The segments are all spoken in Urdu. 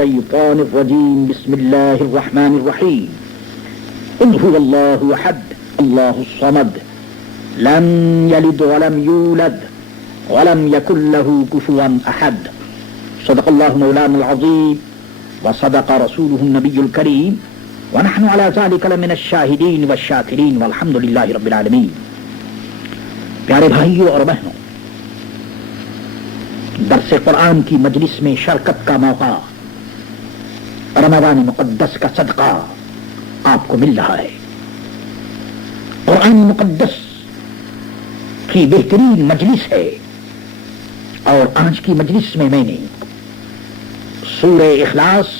الشيطان الرجيم بسم الله الرحمن الرحيم قل هو الله أحد الله الصمد لم يلد ولم يولد ولم يكن له كفوا أحد صدق الله مولانا العظيم وصدق رسوله النبي الكريم ونحن على ذلك لمن الشاهدين والشاكرين والحمد لله رب العالمين. پیارے بھائیوں اور بہنوں، درس قرآن کی مجلس میں شرکت کا موقع رمضان مقدس کا صدقہ آپ کو مل رہا ہے. قرآن مقدس کی بہترین مجلس ہے اور آج کی مجلس میں نے سورہ اخلاص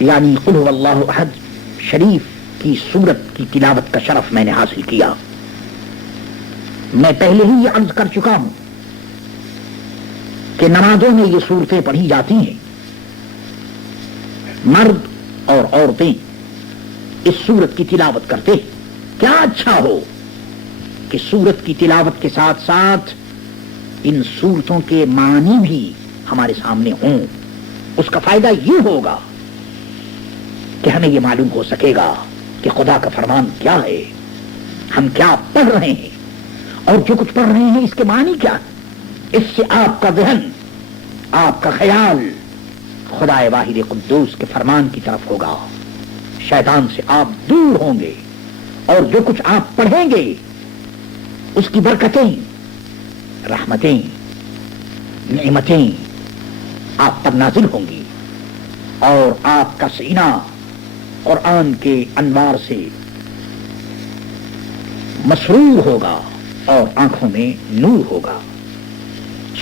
یعنی قل هو اللہ احد شریف کی سورت کی تلاوت کا شرف میں نے حاصل کیا. میں پہلے ہی یہ عرض کر چکا ہوں کہ نمازوں میں یہ صورتیں پڑھی جاتی ہیں. مرد اور عورتیں اس سورت کی تلاوت کرتے ہیں. کیا اچھا ہو کہ سورت کی تلاوت کے ساتھ ساتھ ان صورتوں کے معنی بھی ہمارے سامنے ہوں. اس کا فائدہ یہ ہوگا کہ ہمیں یہ معلوم ہو سکے گا کہ خدا کا فرمان کیا ہے، ہم کیا پڑھ رہے ہیں اور جو کچھ پڑھ رہے ہیں اس کے معنی کیا ہے. اس سے آپ کا ذہن، آپ کا خیال خدا واحد قدوس کے فرمان کی طرف ہوگا. شیطان سے آپ دور ہوں گے اور جو کچھ آپ پڑھیں گے اس کی برکتیں، رحمتیں، نعمتیں آپ پر نازل ہوں گی اور آپ کا سینہ قرآن کے انوار سے مسرور ہوگا اور آنکھوں میں نور ہوگا.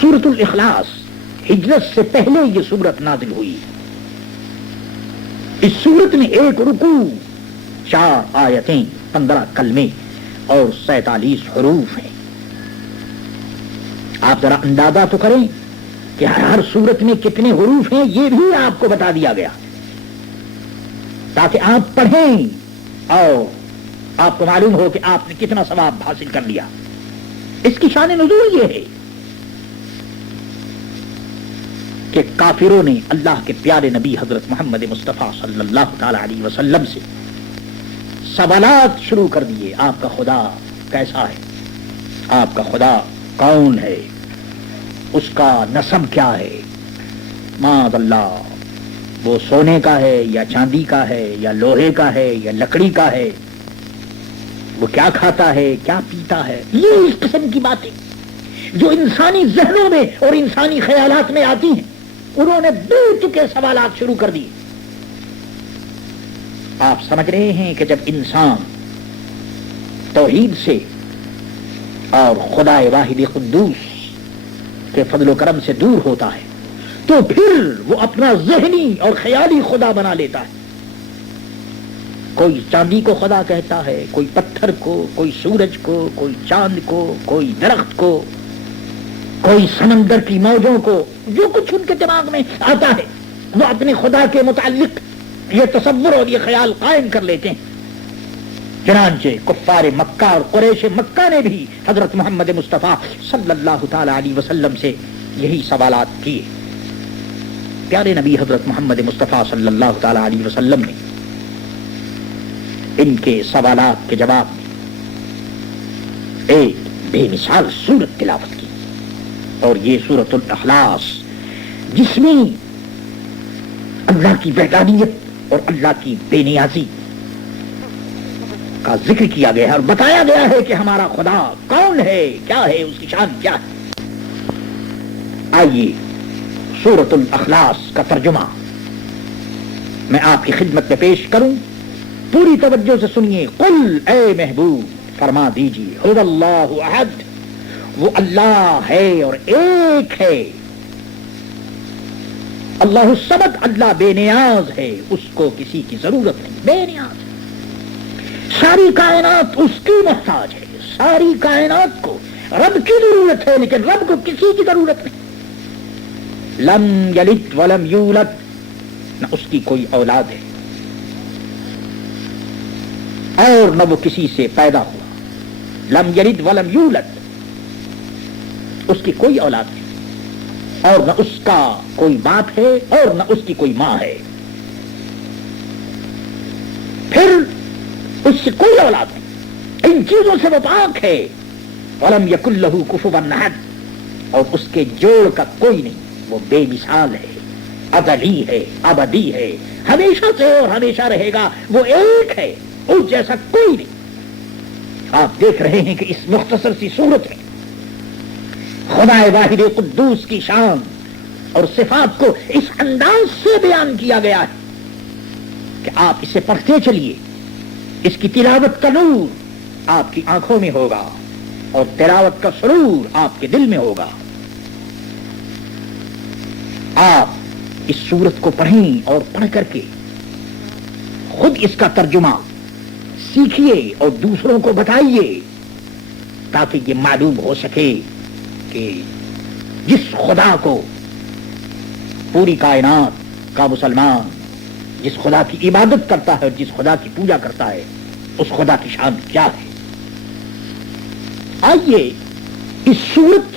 سورۃ الاخلاص ہجرت سے پہلے یہ سورت نازل ہوئی. اس سورت میں 1 رکوع، 4 آیتیں، 15 کلمے اور 47 حروف ہیں. آپ ذرا اندازہ تو کریں کہ ہر سورت میں کتنے حروف ہیں، یہ بھی آپ کو بتا دیا گیا تاکہ آپ پڑھیں اور آپ کو معلوم ہو کہ آپ نے کتنا ثواب حاصل کر لیا. اس کی شان نزول یہ ہے کہ کافروں نے اللہ کے پیارے نبی حضرت محمد مصطفیٰ صلی اللہ تعالی علیہ وسلم سے سوالات شروع کر دیے. آپ کا خدا کیسا ہے، آپ کا خدا کون ہے، اس کا نسب کیا ہے، معاذ اللہ وہ سونے کا ہے یا چاندی کا ہے یا لوہے کا ہے یا لکڑی کا ہے، وہ کیا کھاتا ہے، کیا پیتا ہے. یہ اس قسم کی باتیں جو انسانی ذہنوں میں اور انسانی خیالات میں آتی ہیں، انہوں نے دور چکے سوالات شروع کر دیے. آپ سمجھ رہے ہیں کہ جب انسان توحید سے اور خدا واحد قدوس کے فضل و کرم سے دور ہوتا ہے تو پھر وہ اپنا ذہنی اور خیالی خدا بنا لیتا ہے. کوئی چاندی کو خدا کہتا ہے، کوئی پتھر کو، کوئی سورج کو، کوئی چاند کو، کوئی درخت کو، کوئی سمندر کی موجوں کو. جو کچھ ان کے دماغ میں آتا ہے وہ اپنے خدا کے متعلق یہ تصور اور یہ خیال قائم کر لیتے ہیں. چنانچہ کفار مکہ اور قریش مکہ نے بھی حضرت محمد مصطفیٰ صلی اللہ تعالی علیہ وسلم سے یہی سوالات کیے. پیارے نبی حضرت محمد مصطفیٰ صلی اللہ تعالی علیہ وسلم نے ان کے سوالات کے جواب میں ایک بے مثال سورت تلاوت کی، اور یہ سورۃ الاخلاص جس میں اللہ کی وحدانیت اور اللہ کی بے نیازی کا ذکر کیا گیا ہے اور بتایا گیا ہے کہ ہمارا خدا کون ہے، کیا ہے، اس کی شان کیا ہے. آئیے سورۃ الاخلاص کا ترجمہ میں آپ کی خدمت میں پیش کروں. پوری توجہ سے سنیے. قل، اے محبوب فرما دیجیے، هو اللہ احد، وہ اللہ ہے اور ایک ہے. اللہ الصمد، اللہ بے نیاز ہے، اس کو کسی کی ضرورت نہیں، بے نیاز ہے. ساری کائنات اس کی محتاج ہے، ساری کائنات کو رب کی ضرورت ہے لیکن رب کو کسی کی ضرورت نہیں. لم یلد ولم یولد، نہ اس کی کوئی اولاد ہے اور نہ وہ کسی سے پیدا ہوا. لم یلد ولم یولد، اس کی کوئی اولاد نہیں اور نہ اس کا کوئی باپ ہے اور نہ اس کی کوئی ماں ہے، پھر اس سے کوئی اولاد نہیں، ان چیزوں سے وہ پاک ہے، وَلَمْ يَكُنْ لَهُ كُفُوًا أَحَدٌ، اور اس کے جوڑ کا کوئی نہیں، وہ بے مثال ہے، ازلی ہے، ابدی ہے، ہمیشہ سے اور ہمیشہ رہے گا، وہ ایک ہے، اس جیسا کوئی نہیں۔ آپ دیکھ رہے ہیں کہ اس مختصر سی صورت میں خدا واحد قدوس کی شان اور صفات کو اس انداز سے بیان کیا گیا ہے کہ آپ اسے پڑھتے چلیے، اس کی تلاوت کا نور آپ کی آنکھوں میں ہوگا اور تلاوت کا سرور آپ کے دل میں ہوگا۔ آپ اس سورت کو پڑھیں اور پڑھ کر کے خود اس کا ترجمہ سیکھیے اور دوسروں کو بتائیے، تاکہ یہ معلوم ہو سکے کہ جس خدا کو پوری کائنات کا مسلمان جس خدا کی عبادت کرتا ہے اور جس خدا کی پوجا کرتا ہے، اس خدا کی شان کیا ہے۔ آئیے اس سورت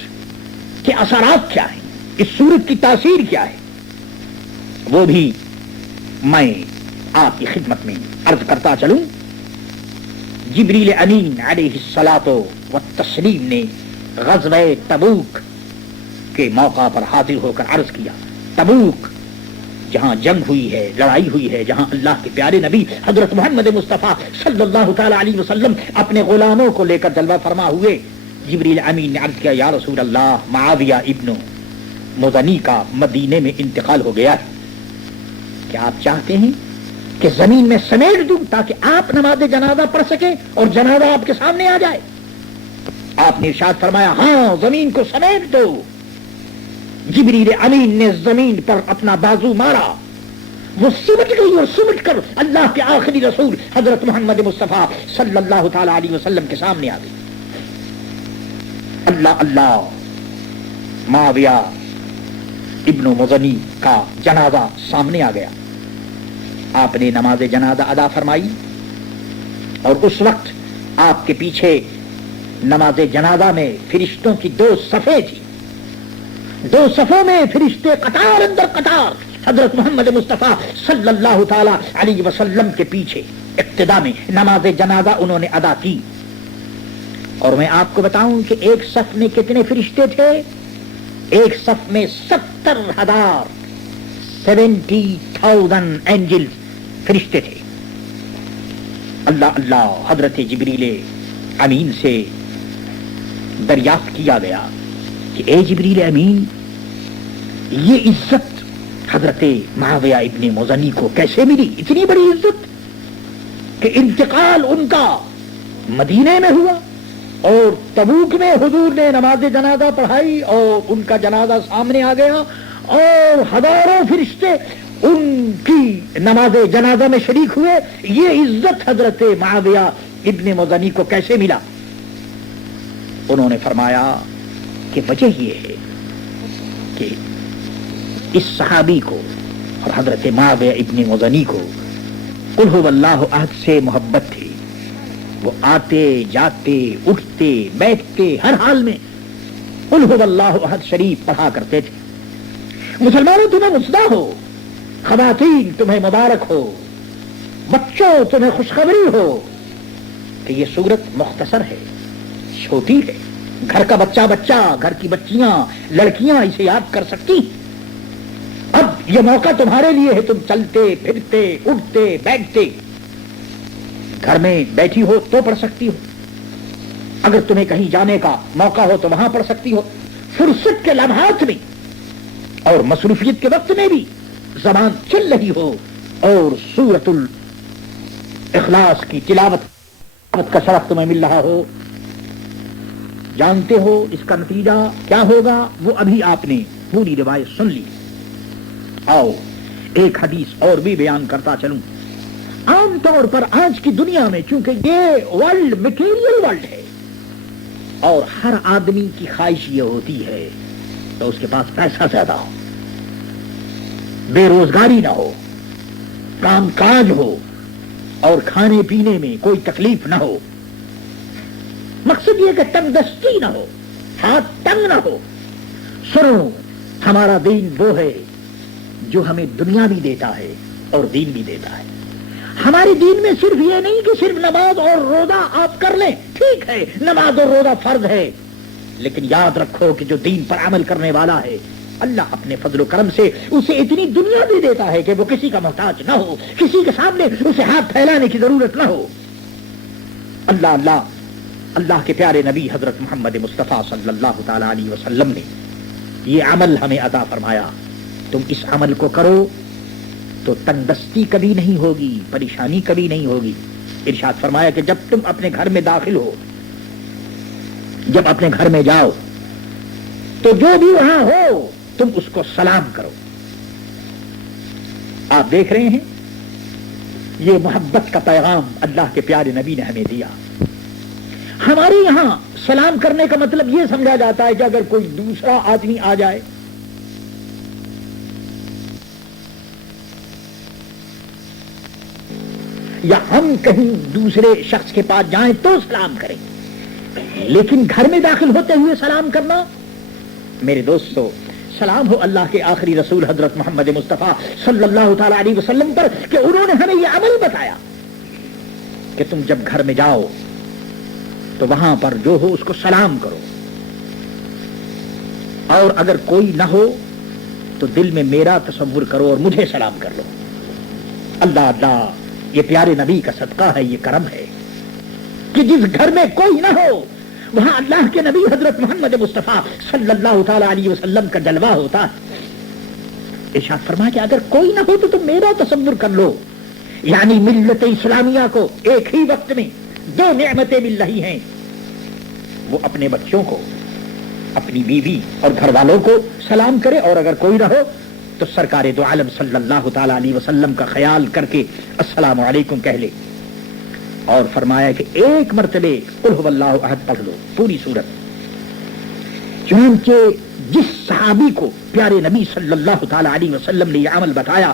کے اثرات کیا ہیں، اس سورت کی تاثیر کیا ہے، وہ بھی میں آپ کی خدمت میں عرض کرتا چلوں۔ جبریل امین علیہ الصلاۃ والتسلیم نے غزوہ تبوک کے موقع پر حاضر ہو کر عرض کیا، تبوک جہاں جنگ ہوئی ہے، لڑائی ہوئی ہے، جہاں اللہ کے پیارے نبی حضرت محمد مصطفیٰ صلی اللہ تعالی علیہ وسلم اپنے غلاموں کو لے کر جلوہ فرما ہوئے، جبریل امین نے عرض کیا، یا رسول اللہ، معاویہ ابن مزنی کا مدینے میں انتقال ہو گیا ہے، کیا آپ چاہتے ہیں کہ زمین میں سمیٹ دوں تاکہ آپ نماز جنازہ پڑھ سکیں اور جنازہ آپ کے سامنے آ جائے؟ آپ نے ارشاد فرمایا، ہاں زمین کو سمیٹ دو۔ جبریل امین نے زمین پر اپنا بازو مارا، وہ سمٹ گئی اور سمٹ کر اللہ کے آخری رسول حضرت محمد مصطفیٰ صلی اللہ تعالی علیہ وسلم کے سامنے آ گئی۔ اللہ اللہ، معاویہ ابن مزنی کا جنازہ سامنے آ گیا، آپ نے نماز جنازہ ادا فرمائی، اور اس وقت آپ کے پیچھے نماز جنازہ میں فرشتوں کی 2 صفیں تھی، 2 صفوں میں فرشتے قطار اندر قطار حضرت محمد مصطفیٰ صلی اللہ تعالی علیہ وسلم کے پیچھے اقتدا میں نماز جنازہ انہوں نے ادا کی۔ اور میں آپ کو بتاؤں کہ ایک صف میں کتنے فرشتے تھے؟ ایک صف میں 70,000 70,000 اینجل فرشتے تھے۔ اللہ اللہ، حضرت جبریل امین سے دریافت کیا گیا کہ اے جبریل امین، یہ عزت حضرت معاویہ ابن مزنی کو کیسے ملی؟ اتنی بڑی عزت کہ انتقال ان کا مدینے میں ہوا اور تبوک میں حضور نے نماز جنازہ پڑھائی اور ان کا جنازہ سامنے آ گیا، اور ہزاروں فرشتے ان کی نماز جنازہ میں شریک ہوئے۔ یہ عزت حضرت معاویہ ابن مزنی کو کیسے ملا؟ انہوں نے فرمایا کہ وجہ یہ ہے کہ اس صحابی کو اور حضرت معاویہ ابن مزنی کو قل هو اللہ احد سے محبت تھی، وہ آتے جاتے اٹھتے بیٹھتے ہر حال میں قل هو اللہ احد شریف پڑھا کرتے تھے۔ مسلمانوں تمہیں مصدع ہو، خواتین تمہیں مبارک ہو، بچوں تمہیں خوشخبری ہو کہ یہ سورت مختصر ہے، چھوٹی ہے، گھر کا بچہ بچہ، گھر کی بچیاں لڑکیاں اسے یاد کر سکتی۔ اب یہ موقع تمہارے لیے ہے، تم چلتے پھرتے اٹھتے بیٹھتے گھر میں بیٹھی ہو تو پڑھ سکتی ہو، اگر تمہیں کہیں جانے کا موقع ہو تو وہاں پڑھ سکتی ہو، فرصت کے لمحات میں اور مصروفیت کے وقت میں بھی زبان چل رہی ہو اور سورۃ الاخلاص کی تلاوت کا شرف تمہیں مل رہا ہو، جانتے ہو اس کا نتیجہ کیا ہوگا؟ وہ ابھی آپ نے پوری روایت سن لی۔ آؤ ایک حدیث اور بھی بیان کرتا چلوں۔ عام طور پر آج کی دنیا میں چونکہ یہ ورلڈ میٹیریل ورلڈ ہے اور ہر آدمی کی خواہش یہ ہوتی ہے تو اس کے پاس پیسہ زیادہ ہو، بے روزگاری نہ ہو، کام کاج ہو اور کھانے پینے میں کوئی تکلیف نہ ہو، مقصد یہ کہ تنگ دستی نہ ہو، ہاتھ تنگ نہ ہو۔ سنو، ہمارا دین وہ ہے جو ہمیں دنیا بھی دیتا ہے اور دین بھی دیتا ہے. ہمارے دین میں صرف یہ نہیں کہ صرف نماز اور روزہ آپ کر لیں، ٹھیک ہے نماز اور روزہ فرض ہے، لیکن یاد رکھو کہ جو دین پر عمل کرنے والا ہے اللہ اپنے فضل و کرم سے اسے اتنی دنیا بھی دیتا ہے کہ وہ کسی کا محتاج نہ ہو، کسی کے سامنے اسے ہاتھ پھیلانے کی ضرورت نہ ہو. اللہ کے پیارے نبی حضرت محمد مصطفیٰ صلی اللہ تعالی علیہ وسلم نے یہ عمل ہمیں عطا فرمایا. تم اس عمل کو کرو تو تنگدستی کبھی نہیں ہوگی، پریشانی کبھی نہیں ہوگی. ارشاد فرمایا کہ جب تم اپنے گھر میں داخل ہو، جب اپنے گھر میں جاؤ تو جو بھی وہاں ہو تم اس کو سلام کرو. آپ دیکھ رہے ہیں یہ محبت کا پیغام اللہ کے پیارے نبی نے ہمیں دیا. ہمارے یہاں سلام کرنے کا مطلب یہ سمجھا جاتا ہے کہ اگر کوئی دوسرا آدمی آ جائے یا ہم کہیں دوسرے شخص کے پاس جائیں تو سلام کریں، لیکن گھر میں داخل ہوتے ہوئے سلام کرنا. میرے دوستو، سلام ہو اللہ کے آخری رسول حضرت محمد مصطفیٰ صلی اللہ تعالی علیہ وسلم پر کہ انہوں نے ہمیں یہ عمل بتایا کہ تم جب گھر میں جاؤ تو وہاں پر جو ہو اس کو سلام کرو، اور اگر کوئی نہ ہو تو دل میں میرا تصور کرو اور مجھے سلام کر لو. اللہ، یہ پیارے نبی کا صدقہ ہے، یہ کرم ہے کہ جس گھر میں کوئی نہ ہو وہاں اللہ کے نبی حضرت محمد مصطفیٰ صلی اللہ تعالی علیہ وسلم کا جلوہ ہوتا ہے. ارشاد فرمایا کہ اگر کوئی نہ ہو تو تم میرا تصور کر لو. یعنی ملت اسلامیہ کو ایک ہی وقت میں دو نعمتیں مل رہی ہیں، وہ اپنے بچوں کو، اپنی بیوی اور گھر والوں کو سلام کرے، اور اگر کوئی نہ ہو تو سرکار دو عالم صلی اللہ تعالی علیہ وسلم کا خیال کر کے السلام علیکم کہہ لے. اور فرمایا کہ ایک مرتبہ قل هو اللہ احد پڑھ لو پوری سورت. چنانچہ جس صحابی کو پیارے نبی صلی اللہ تعالی علیہ وسلم نے یہ عمل بتایا،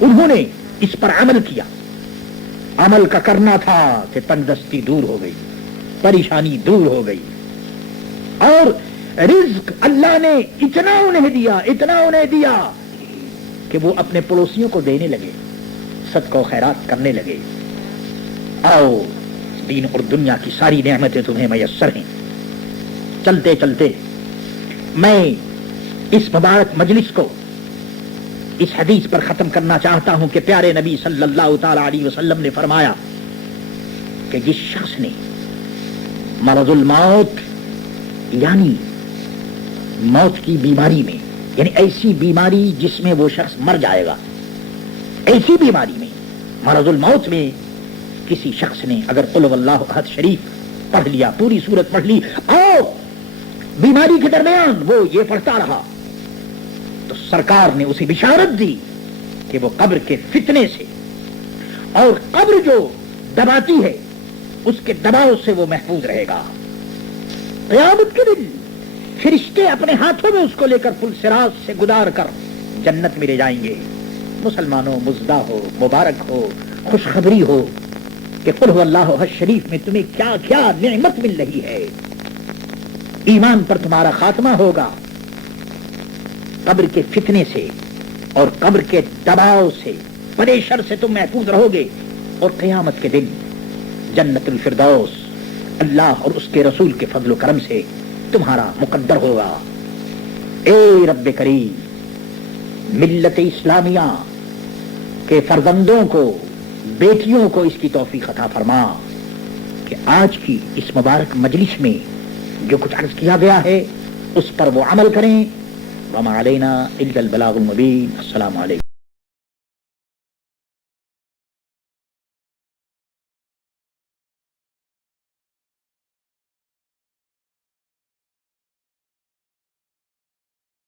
انہوں نے اس پر عمل کیا. عمل کا کرنا تھا کہ تنگدستی دور ہو گئی، پریشانی دور ہو گئی، اور رزق اللہ نے اتنا انہیں دیا کہ وہ اپنے پڑوسیوں کو دینے لگے، صدقہ و خیرات کرنے لگے. آؤ، دین اور دنیا کی ساری نعمتیں تمہیں میسر ہیں. چلتے چلتے میں اس مبارک مجلس کو اس حدیث پر ختم کرنا چاہتا ہوں کہ پیارے نبی صلی اللہ تعالی علیہ وسلم نے فرمایا کہ جس شخص نے مرض الموت یعنی موت کی بیماری میں، یعنی ایسی بیماری جس میں وہ شخص مر جائے گا، ایسی بیماری میں، مرض الموت میں کسی شخص نے اگر قل هو اللہ احد شریف پڑھ لیا، پوری سورت پڑھ لی، اور بیماری کے درمیان وہ یہ پڑھتا رہا، تو سرکار نے اسے بشارت دی کہ وہ قبر کے فتنے سے اور قبر جو دباتی ہے اس کے دباؤ سے وہ محفوظ رہے گا. قیامت کے دن فرشتے اپنے ہاتھوں میں اس کو لے کر پل صراط سے گزار کر جنت میں لے جائیں گے. مسلمانوں، مزدہ ہو، مبارک ہو، خوشخبری ہو کہ قل هو اللہ احد شریف میں تمہیں کیا کیا نعمت مل رہی ہے. ایمان پر تمہارا خاتمہ ہوگا، قبر کے فتنے سے اور قبر کے دباؤ سے، پریشر سے تم محفوظ رہو گے، اور قیامت کے دن جنت الفردوس اللہ اور اس کے رسول کے فضل و کرم سے تمہارا مقدر ہوگا. اے رب کریم، ملت اسلامیہ کے فرزندوں کو، بیٹیوں کو اس کی توفیق عطا فرما کہ آج کی اس مبارک مجلس میں جو کچھ عرض کیا گیا ہے اس پر وہ عمل کریں. وما علینا الا البلاغ المبین. السلام علیکم.